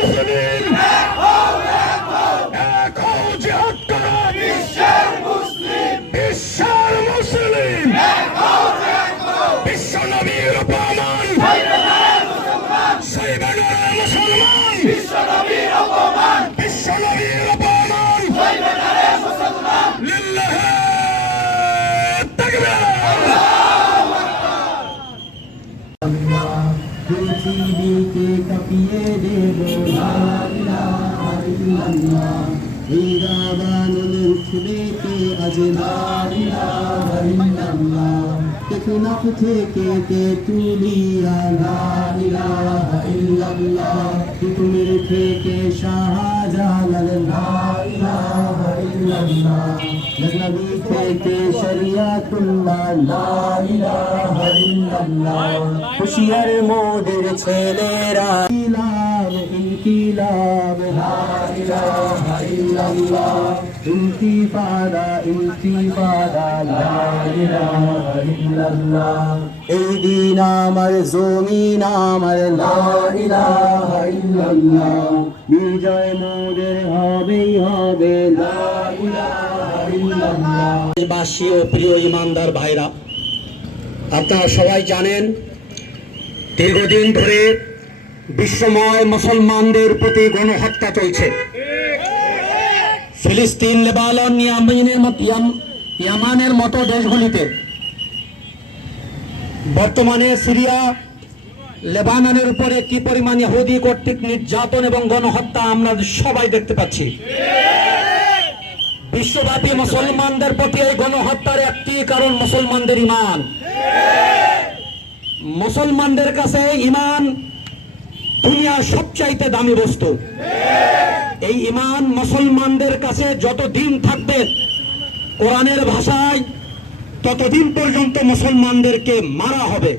মুসলিম এক হও জিহাদ করো বিশ্বের মুসলিম বিশ্ব নবীর অপমান সইবেনারে মুসলমান বিশ্ব নবীর অপমান লিল্লাহি তাকবীর পৃথিবীকে কাঁপিয়ে দেব লা ইলাহা ইল্লাল্লাহ হীরাবানুল উঠবেতে আজ লা ইলাহা ইল্লাল্লাহ টেকনাফ থেকে তেঁতুলিয়া লা ইলাহা ইল্লাল্লাহ তিতুমির থেকে শাহজালাল লা ইলাহা ইল্লাল্লাহ গজনবী থেকে শরিয়াতুল্লাহ লা ইলাহা ইল্লাল্লাহ হুশিয়ার মোদের ছেলেরা ইনকিলাব লা ইলাহা ইল্লাল্লাহ ইন্তিফাদা লা ইলাহা ইল্লাল্লাহ এই দিন আমার জমিন আমার লা ইলাহা ইল্লাল্লাহ বিজয় মোদের হবেই হবে লা ইলাহা ইল্লাল্লাহ। বাসী ও প্রিয় ইমানদার ভাইরা, আপনারা সবাই জানেন দীর্ঘদিন ধরে বিশ্বময় মুসলমানদের প্রতি গণহত্যা চলছে। ফিলিস্তিন, লেবানন, ইয়ামানের মতো দেশগুলিতে, বর্তমানে সিরিয়া, লেবাননের উপরে কি পরিমাণ ইহুদি কর্তৃক নির্যাতন এবং গণহত্যা আমরা সবাই দেখতে পাচ্ছি। বিশ্বব্যাপী মুসলমানদের প্রতি এই গণহত্যার একটি কারণ মুসলমানদের ঈমান। মুসলমানদের কাছে ঈমান দুনিয়ার সবচাইতে দামি বস্তু। এই ঈমান মুসলমানদের কাছে যতদিন থাকবে, কোরআনের ভাষায় ততদিন পর্যন্ত মুসলমানদেরকে মারা হবে।